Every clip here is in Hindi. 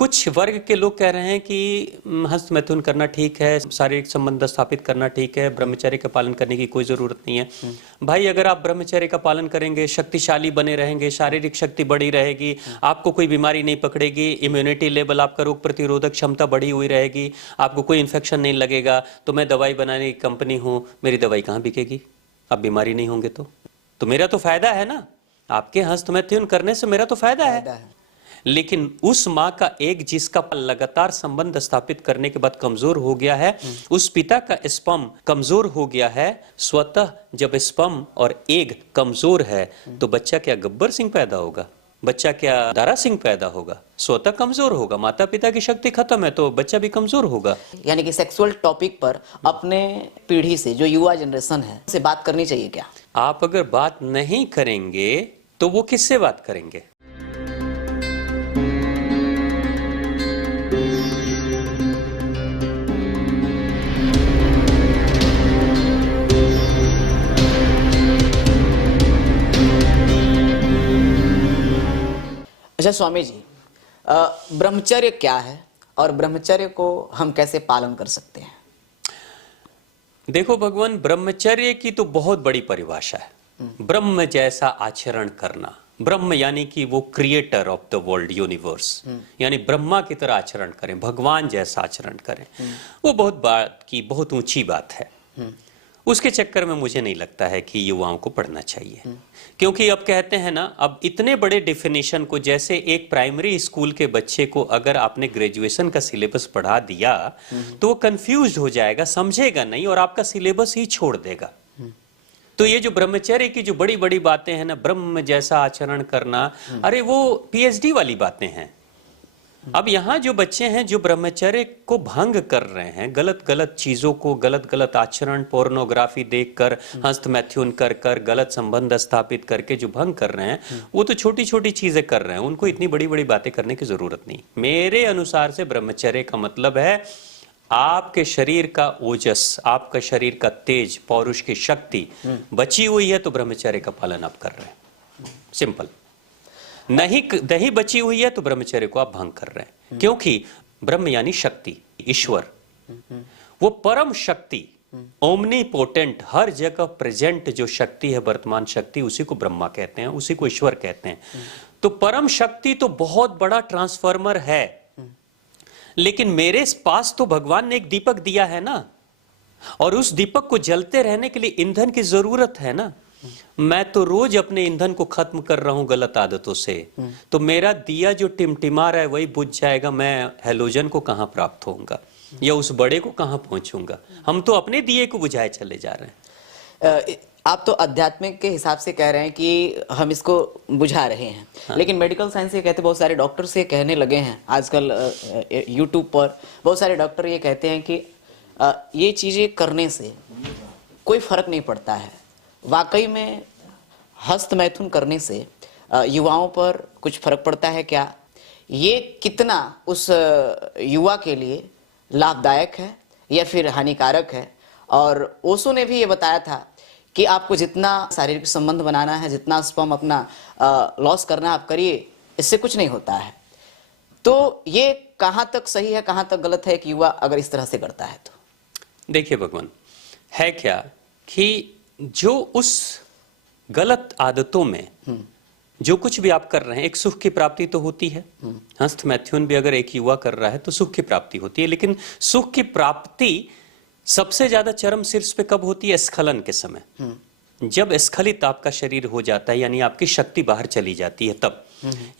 कुछ वर्ग के लोग कह रहे हैं कि हस्त मैथुन करना ठीक है, शारीरिक संबंध स्थापित करना ठीक है, ब्रह्मचर्य का पालन करने की कोई जरूरत नहीं है। भाई अगर आप ब्रह्मचर्य का पालन करेंगे, शक्तिशाली बने रहेंगे, शारीरिक शक्ति बढ़ी रहेगी, आपको कोई बीमारी नहीं पकड़ेगी, इम्यूनिटी लेवल आपका रोग प्रतिरोधक क्षमता बढ़ी हुई रहेगी, आपको कोई इन्फेक्शन नहीं लगेगा, तो मैं दवाई बनाने की कंपनी हूँ, मेरी दवाई कहाँ बिकेगी? आप बीमारी नहीं होंगे तो मेरा तो फायदा है ना, आपके हस्त मैथुन करने से मेरा तो फायदा है। लेकिन उस माँ का एग जिसका लगातार संबंध स्थापित करने के बाद कमजोर हो गया है, उस पिता का स्पर्म कमजोर हो गया है, स्वतः जब स्पर्म और एग कमजोर है तो बच्चा क्या गब्बर सिंह पैदा होगा? बच्चा क्या दारा सिंह पैदा होगा? स्वतः कमजोर होगा। माता पिता की शक्ति खत्म है तो बच्चा भी कमजोर होगा। यानी कि सेक्सुअल टॉपिक पर अपने पीढ़ी से, जो युवा जनरेशन है, से बात करनी चाहिए क्या? आप अगर बात नहीं करेंगे तो वो किससे बात करेंगे? अच्छा स्वामी जी, ब्रह्मचर्य क्या है और ब्रह्मचर्य को हम कैसे पालन कर सकते हैं? देखो भगवान, ब्रह्मचर्य की तो बहुत बड़ी परिभाषा है। ब्रह्म जैसा आचरण करना, ब्रह्म यानी कि वो creator of the world universe, यानी ब्रह्मा की तरह आचरण करें, भगवान जैसा आचरण करें, वो बहुत बात की बहुत ऊंची बात है। उसके चक्कर में मुझे नहीं लगता है कि युवाओं को पढ़ना चाहिए, क्योंकि अब कहते हैं ना, अब इतने बड़े डेफिनेशन को, जैसे एक प्राइमरी स्कूल के बच्चे को अगर आपने ग्रेजुएशन का सिलेबस पढ़ा दिया तो वो कंफ्यूज हो जाएगा, समझेगा नहीं और आपका सिलेबस ही छोड़ देगा। तो ये जो ब्रह्मचर्य की जो बड़ी बड़ी बातें हैं ना, ब्रह्म जैसा आचरण करना, अरे वो पीएचडी वाली बातें हैं। अब यहाँ जो बच्चे हैं जो ब्रह्मचर्य को भंग कर रहे हैं, गलत गलत चीजों को, गलत गलत आचरण, पोर्नोग्राफी देखकर, हस्त मैथुन कर कर, गलत संबंध स्थापित करके जो भंग कर रहे हैं, वो तो छोटी छोटी चीजें कर रहे हैं, उनको इतनी बड़ी बड़ी बातें करने की जरूरत नहीं। मेरे अनुसार से ब्रह्मचर्य का मतलब है आपके शरीर का ओजस, आपका शरीर का तेज, पौरुष की शक्ति बची हुई है तो ब्रह्मचर्य का पालन आप कर रहे हैं। सिंपल। नहीं बची हुई है तो ब्रह्मचर्य को आप भंग कर रहे हैं, क्योंकि ब्रह्म यानी शक्ति, ईश्वर, वो परम शक्ति, ओमनीपोटेंट, हर जगह प्रेजेंट जो शक्ति है, वर्तमान शक्ति, उसी को ब्रह्मा कहते हैं, उसी को ईश्वर कहते हैं। तो परम शक्ति तो बहुत बड़ा ट्रांसफार्मर है, लेकिन मेरे पास तो भगवान ने एक दीपक दिया है ना, और उस दीपक को जलते रहने के लिए ईंधन की जरूरत है ना। मैं तो रोज अपने ईंधन को खत्म कर रहा हूं गलत आदतों से, तो मेरा दिया जो टिमटिमा रहा है वही बुझ जाएगा। मैं हैलोजन को कहां प्राप्त होऊंगा या उस बड़े को कहां पहुंचूंगा? हम तो अपने दिए को बुझाए चले जा रहे हैं। आप तो आध्यात्मिक के हिसाब से कह रहे हैं कि हम इसको बुझा रहे हैं, हाँ। लेकिन मेडिकल साइंस ये कहते, बहुत सारे डॉक्टर से कहने लगे हैं आजकल, यूट्यूब पर बहुत सारे डॉक्टर ये कहते हैं कि ये चीजें करने से कोई फर्क नहीं पड़ता है। वाकई में हस्त मैथुन करने से युवाओं पर कुछ फर्क पड़ता है क्या? ये कितना उस युवा के लिए लाभदायक है या फिर हानिकारक है? और ओशो ने भी ये बताया था कि आपको जितना शारीरिक संबंध बनाना है, जितना स्पर्म अपना लॉस करना आप करिए, इससे कुछ नहीं होता है। तो ये कहाँ तक सही है, कहाँ तक गलत है कि युवा अगर इस तरह से करता है तो? देखिए भगवान, है क्या कि जो उस गलत आदतों में जो कुछ भी आप कर रहे हैं, एक सुख की प्राप्ति तो होती है। हस्त मैथुन भी अगर एक युवा कर रहा है तो सुख की प्राप्ति होती है, लेकिन सुख की प्राप्ति सबसे ज्यादा चरम शीर्ष पे कब होती है? स्खलन के समय। जब स्खलित आपका शरीर हो जाता है, यानी आपकी शक्ति बाहर चली जाती है, तब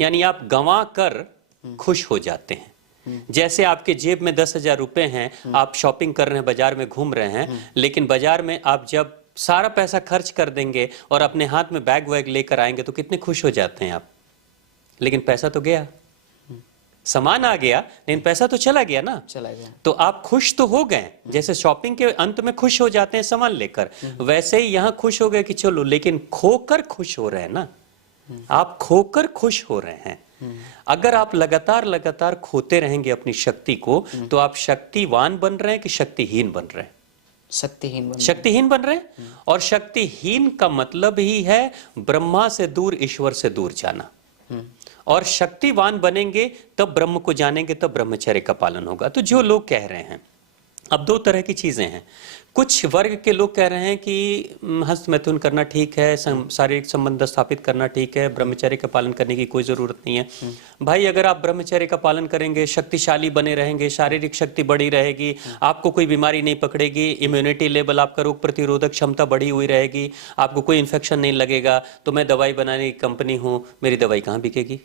यानी आप गंवा कर खुश हो जाते हैं। जैसे आपके जेब में 10,000 रुपए हैं, आप शॉपिंग कर रहे हैं, बाजार में घूम रहे हैं, लेकिन बाजार में आप जब सारा पैसा खर्च कर देंगे और अपने हाथ में बैग वैग लेकर आएंगे तो कितने खुश हो जाते हैं आप। लेकिन पैसा तो गया, सामान आ गया, लेकिन पैसा तो चला गया ना। चला गया। तो आप खुश तो हो गए, जैसे शॉपिंग के अंत में खुश हो जाते हैं सामान लेकर, वैसे ही यहाँ खुश हो गए कि चलो, लेकिन खोकर खुश हो रहे हैं ना। आप खोकर खुश हो रहे हैं। अगर आप लगातार खोते रहेंगे अपनी शक्ति को, तो आप शक्तिवान बन रहे हैं कि शक्तिहीन बन रहे हैं? शक्तिहीन बन रहे हैं। और शक्तिहीन का मतलब ही है ब्रह्मा से दूर, ईश्वर से दूर जाना। और शक्तिवान बनेंगे तब ब्रह्म को जानेंगे, तब ब्रह्मचर्य का पालन होगा। तो जो लोग कह रहे हैं, अब दो तरह की चीजें हैं। कुछ वर्ग के लोग कह रहे हैं कि हस्त मैथुन करना ठीक है, शारीरिक संबंध स्थापित करना ठीक है, ब्रह्मचर्य का पालन करने की कोई जरूरत नहीं है। भाई अगर आप ब्रह्मचर्य का पालन करेंगे, शक्तिशाली बने रहेंगे, शारीरिक शक्ति बढ़ी रहेगी, आपको कोई बीमारी नहीं पकड़ेगी, इम्यूनिटी लेवल आपका, रोग प्रतिरोधक क्षमता बढ़ी हुई रहेगी, आपको कोई इन्फेक्शन नहीं लगेगा, तो मैं दवाई बनाने की कंपनी हूं, मेरी दवाई कहाँ बिकेगी?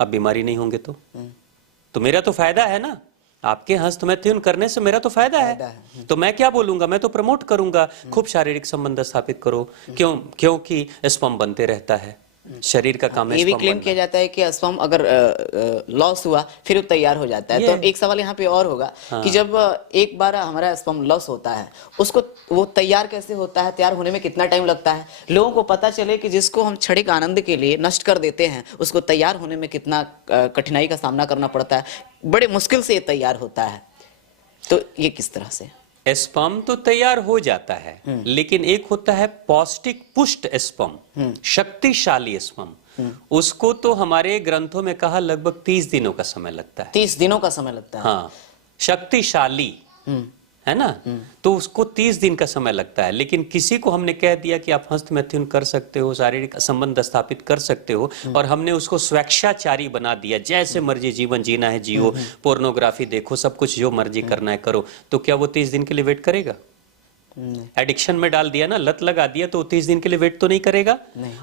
आप बीमारी नहीं होंगे तो मेरा तो फायदा है ना। आपके हस्त मैथुन करने से मेरा तो फायदा है। तो मैं क्या बोलूंगा, मैं तो प्रमोट करूंगा खूब शारीरिक संबंध स्थापित करो। क्योंकि स्पर्म बनते रहता है, शरीर का काम है। ये भी स्पर्म क्लेम बनना। किया जाता है कि स्पर्म अगर लॉस हुआ फिर वो तैयार हो जाता है। तो एक सवाल यहाँ पे और होगा कि जब एक बार हमारा स्पर्म लॉस होता है, उसको वो तैयार कैसे होता है, तैयार होने में कितना टाइम लगता है? लोगों को पता चले कि जिसको हम क्षणिक आनंद के लिए नष्ट कर देते हैं, उसको तैयार होने में कितना कठिनाई का सामना करना पड़ता है, बड़े मुश्किल से ये तैयार होता है। तो ये किस तरह से? स्पर्म तो तैयार हो जाता है, लेकिन एक होता है पौष्टिक पुष्ट स्पर्म, शक्तिशाली स्पर्म। उसको तो हमारे ग्रंथों में कहा लगभग 30 दिनों का समय लगता है। 30 दिनों का समय लगता है। हाँ, शक्तिशाली है ना, तो उसको 30 दिन का समय लगता है। लेकिन किसी को हमने कह दिया कि आप हस्त मैथुन कर सकते हो, शारीरिक संबंध स्थापित कर सकते हो, और हमने उसको स्वेच्छाचारी बना दिया, जैसे मर्जी जीवन जीना है जियो, पोर्नोग्राफी देखो, सब कुछ जो मर्जी करना है करो, तो क्या वो 30 दिन के लिए वेट करेगा? एडिक्शन में डाल दिया ना, लत लगा दिया, तो 30 दिन के लिए वेट तो नहीं करेगा।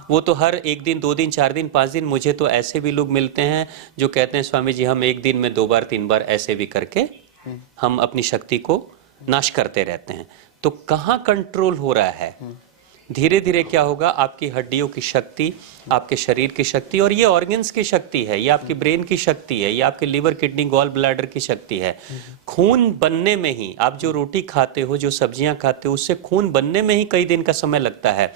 वो तो हर 1 दिन, 2 दिन, 4 दिन, 5 दिन, मुझे तो ऐसे भी लोग मिलते हैं जो कहते हैं स्वामी जी हम 1 दिन में 2 बार 3 बार ऐसे भी करके हम अपनी शक्ति को नाश करते रहते हैं। तो कहाँ कंट्रोल हो रहा है? धीरे धीरे क्या होगा, आपकी हड्डियों की शक्ति, आपके शरीर की शक्ति, और ये ऑर्गन्स की शक्ति है, ये आपकी ब्रेन की शक्ति है, ये आपके लिवर, किडनी, गॉल ब्लैडर की शक्ति है। खून बनने में ही, आप जो रोटी खाते हो, जो सब्जियां खाते हो, उससे खून बनने में ही कई दिन का समय लगता है।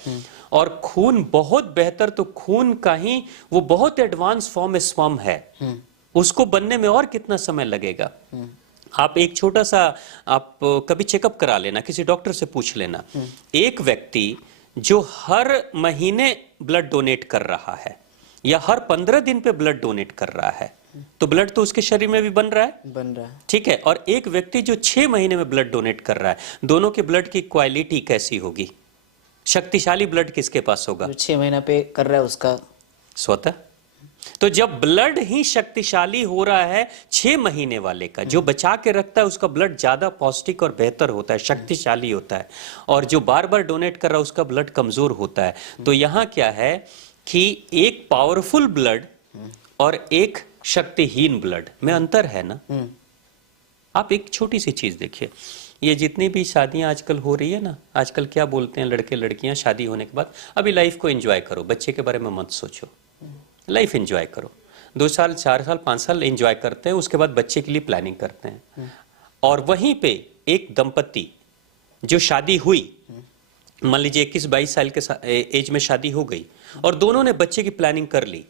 और खून बहुत बेहतर, तो खून का ही वो बहुत एडवांस फॉर्म स्पर्म है, उसको बनने में और कितना समय लगेगा? आप एक छोटा सा, आप कभी चेकअप करा लेना, किसी डॉक्टर से पूछ लेना। एक व्यक्ति जो हर महीने ब्लड डोनेट कर रहा है या हर 15 दिन पे ब्लड डोनेट कर रहा है, तो ब्लड तो उसके शरीर में भी बन रहा है, ठीक है। और एक व्यक्ति जो 6 महीने में ब्लड डोनेट कर रहा है, दोनों के ब्लड की क्वालिटी कैसी होगी? शक्तिशाली ब्लड किसके पास होगा? जो 6 महीना पे कर रहा है उसका स्वतः। तो जब ब्लड ही शक्तिशाली हो रहा है 6 महीने वाले का, जो बचा के रखता है उसका ब्लड ज्यादा पौष्टिक और बेहतर होता है, शक्तिशाली होता है, और जो बार बार डोनेट कर रहा है उसका ब्लड कमजोर होता है। तो यहां क्या है कि एक पावरफुल ब्लड और एक शक्तिहीन ब्लड में अंतर है ना। आप एक छोटी सी चीज देखिए, ये जितनी भी शादियां आजकल हो रही है ना, आजकल क्या बोलते हैं लड़के लड़कियां शादी होने के बाद, अभी लाइफ को एंजॉय करो, बच्चे के बारे में मत सोचो, लाइफ एंजॉय करो। 2 साल, 4 साल, 5 साल एंजॉय करते हैं, उसके बाद बच्चे के लिए प्लानिंग करते हैं। और वहीं पे एक दंपति जो शादी हुई, मान लीजिए 21-22 साल के एज में शादी हो गई, और दोनों ने बच्चे की प्लानिंग कर ली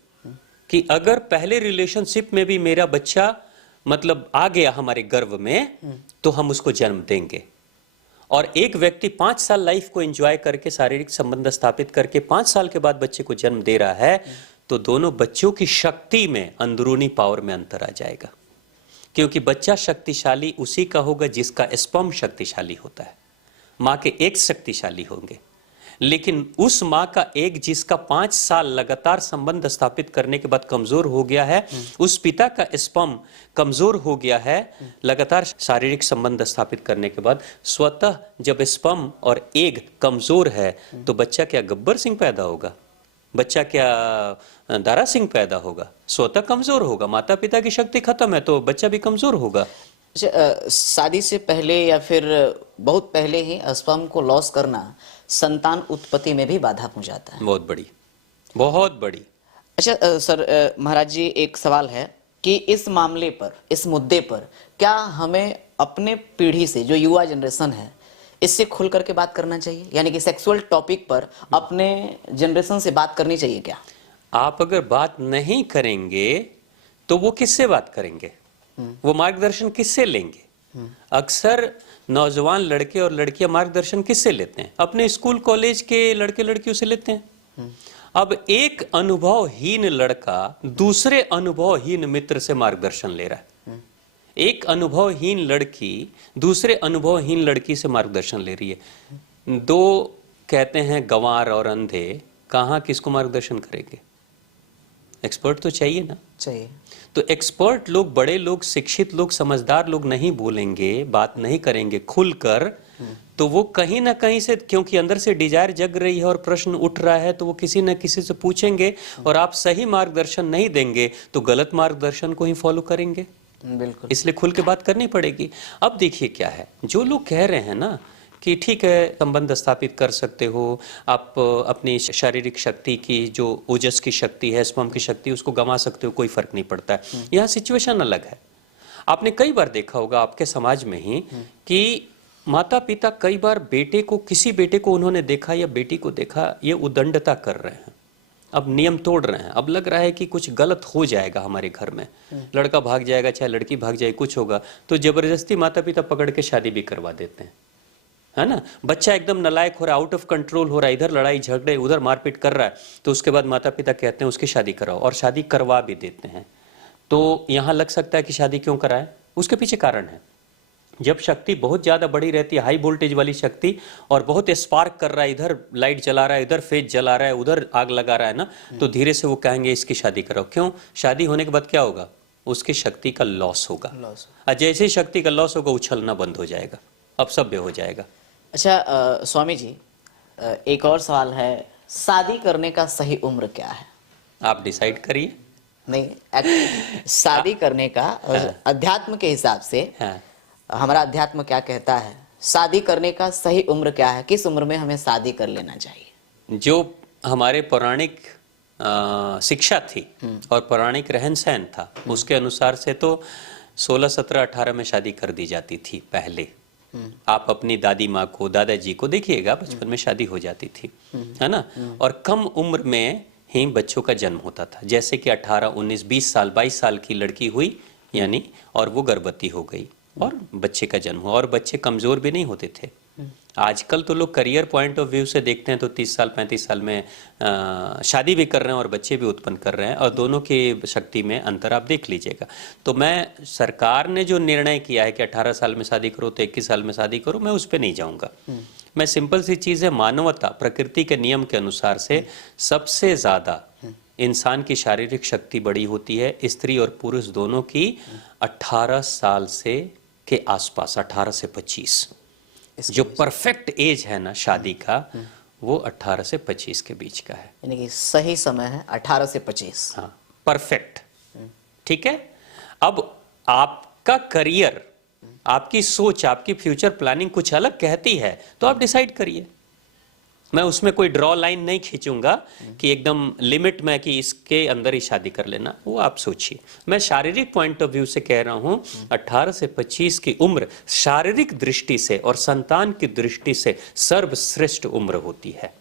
कि अगर पहले रिलेशनशिप में भी मेरा बच्चा मतलब आ गया हमारे गर्भ में, तो हम उसको जन्म देंगे। और एक व्यक्ति 5 साल लाइफ को एंजॉय करके, शारीरिक संबंध स्थापित करके 5 साल के बाद बच्चे को जन्म दे रहा है, तो दोनों बच्चों की शक्ति में, अंदरूनी पावर में अंतर आ जाएगा। क्योंकि बच्चा शक्तिशाली उसी का होगा जिसका स्पर्म शक्तिशाली होता है। मां के एक शक्तिशाली होंगे, लेकिन उस मां का एक जिसका 5 साल लगातार संबंध स्थापित करने के बाद कमजोर हो गया है, उस पिता का स्पर्म कमजोर हो गया है लगातार शारीरिक संबंध स्थापित करने के बाद। स्वतः जब स्पर्म और एग कमजोर है, तो बच्चा क्या गब्बर सिंह पैदा होगा? बच्चा क्या दारा सिंह पैदा होगा? स्वतः कमजोर होगा। माता पिता की शक्ति खत्म है तो बच्चा भी कमजोर होगा। शादी से पहले या फिर बहुत पहले ही स्पर्म को लॉस करना संतान उत्पत्ति में भी बाधा पहुंचाता है। बहुत बड़ी, बहुत बड़ी। अच्छा सर, महाराज जी एक सवाल है कि इस मामले पर, इस मुद्दे पर क्या हमें अपने पीढ़ी से, जो युवा जनरेशन है, इससे खुल करके बात करना चाहिए? यानी कि सेक्सुअल टॉपिक पर अपने जनरेशन से बात करनी चाहिए क्या? आप अगर बात नहीं करेंगे तो वो किससे बात करेंगे? वो मार्गदर्शन किससे लेंगे? अक्सर नौजवान लड़के और लड़कियां मार्गदर्शन किससे लेते हैं? अपने स्कूल कॉलेज के लड़के लड़कियों से लेते हैं। अब एक अनुभवहीन लड़का दूसरे अनुभवहीन मित्र से मार्गदर्शन ले रहा है, एक अनुभवहीन लड़की दूसरे अनुभवहीन लड़की से मार्गदर्शन ले रही है। दो कहते हैं गंवार और अंधे, कहाँ किसको मार्गदर्शन करेंगे? एक्सपर्ट तो चाहिए ना। चाहिए। तो एक्सपर्ट लोग, बड़े लोग, शिक्षित लोग, समझदार लोग नहीं बोलेंगे, बात नहीं करेंगे खुलकर, तो वो कहीं ना कहीं से, क्योंकि अंदर से डिजायर जग रही है और प्रश्न उठ रहा है, तो वो किसी न किसी से पूछेंगे, और आप सही मार्गदर्शन नहीं देंगे तो गलत मार्गदर्शन को ही फॉलो करेंगे। बिल्कुल। इसलिए खुल के बात करनी पड़ेगी। अब देखिए क्या है, जो लोग कह रहे हैं ना कि ठीक है संबंध स्थापित कर सकते हो, आप अपनी शारीरिक शक्ति की जो ओजस की शक्ति है, स्पर्म की शक्ति, उसको गंवा सकते हो, कोई फर्क नहीं पड़ता है। यहाँ सिचुएशन अलग है। आपने कई बार देखा होगा आपके समाज में ही कि माता पिता कई बार बेटे को, किसी बेटे को उन्होंने देखा या बेटी को देखा, ये उदंडता कर रहे हैं, अब नियम तोड़ रहे हैं, अब लग रहा है कि कुछ गलत हो जाएगा हमारे घर में, लड़का भाग जाएगा चाहे लड़की भाग जाए, कुछ होगा, तो जबरदस्ती माता पिता पकड़ के शादी भी करवा देते हैं, है ना। बच्चा एकदम नालायक हो रहा है, आउट ऑफ कंट्रोल हो रहा है, इधर लड़ाई झगड़े, उधर मारपीट कर रहा है, तो उसके बाद माता पिता कहते हैं उसकी शादी कराओ, और शादी करवा भी देते हैं। तो यहाँ लग सकता है कि शादी क्यों कराएं, उसके पीछे कारण है। जब शक्ति बहुत ज्यादा बड़ी रहती है, हाई वोल्टेज वाली शक्ति, और बहुत स्पार्क कर रहा है, इधर लाइट जला रहा है, इधर फेज जला रहा है, उधर आग लगा रहा है ना, तो धीरे से वो कहेंगे इसकी शादी कराओ। क्यों? शादी होने के बाद क्या होगा? उसकी शक्ति का लॉस होगा, और जैसे ही शक्ति का लॉस होगा उछलना बंद हो जाएगा, अपसभ्य हो जाएगा। अच्छा स्वामी जी, एक और सवाल है, शादी करने का सही उम्र क्या है? आप डिसाइड करिए। नहीं, शादी करने का अध्यात्म के हिसाब से हमारा अध्यात्म क्या कहता है, शादी करने का सही उम्र क्या है, किस उम्र में हमें शादी कर लेना चाहिए? जो हमारे पौराणिक शिक्षा थी और पौराणिक रहन सहन था, उसके अनुसार से तो 16, 17, 18 में शादी कर दी जाती थी पहले। आप अपनी दादी माँ को, दादाजी को देखिएगा, बचपन में शादी हो जाती थी, है ना। और कम उम्र में ही बच्चों का जन्म होता था, जैसे कि 18, 19, 20 साल, 22 साल की लड़की हुई यानी, और वो गर्भवती हो गई और बच्चे का जन्म हुआ, और बच्चे कमजोर भी नहीं होते थे। आजकल तो लोग करियर पॉइंट ऑफ व्यू से देखते हैं तो 30 साल 35 साल में शादी भी कर रहे हैं और बच्चे भी उत्पन्न कर रहे हैं, और दोनों की शक्ति में अंतर आप देख लीजिएगा। तो मैं, सरकार ने जो निर्णय किया है कि 18 साल में शादी करो तो 21 साल में शादी करो, मैं उस पर नहीं जाऊंगा। मैं सिंपल सी चीज़ है, मानवता, प्रकृति के नियम के अनुसार से सबसे ज़्यादा इंसान की शारीरिक शक्ति बड़ी होती है, स्त्री और पुरुष दोनों की 18 साल से के आसपास, 18 से 25, जो परफेक्ट एज है ना शादी का, वो 18 से 25 के बीच का है, यानी कि सही समय है 18 से 25। हाँ, परफेक्ट। ठीक है। अब आपका करियर, आपकी सोच, आपकी फ्यूचर प्लानिंग कुछ अलग कहती है, तो आप डिसाइड करिए। मैं उसमें कोई ड्रॉ लाइन नहीं खींचूंगा कि एकदम लिमिट में कि इसके अंदर ही शादी कर लेना, वो आप सोचिए। मैं शारीरिक पॉइंट ऑफ व्यू से कह रहा हूं, 18 से 25 की उम्र शारीरिक दृष्टि से और संतान की दृष्टि से सर्वश्रेष्ठ उम्र होती है।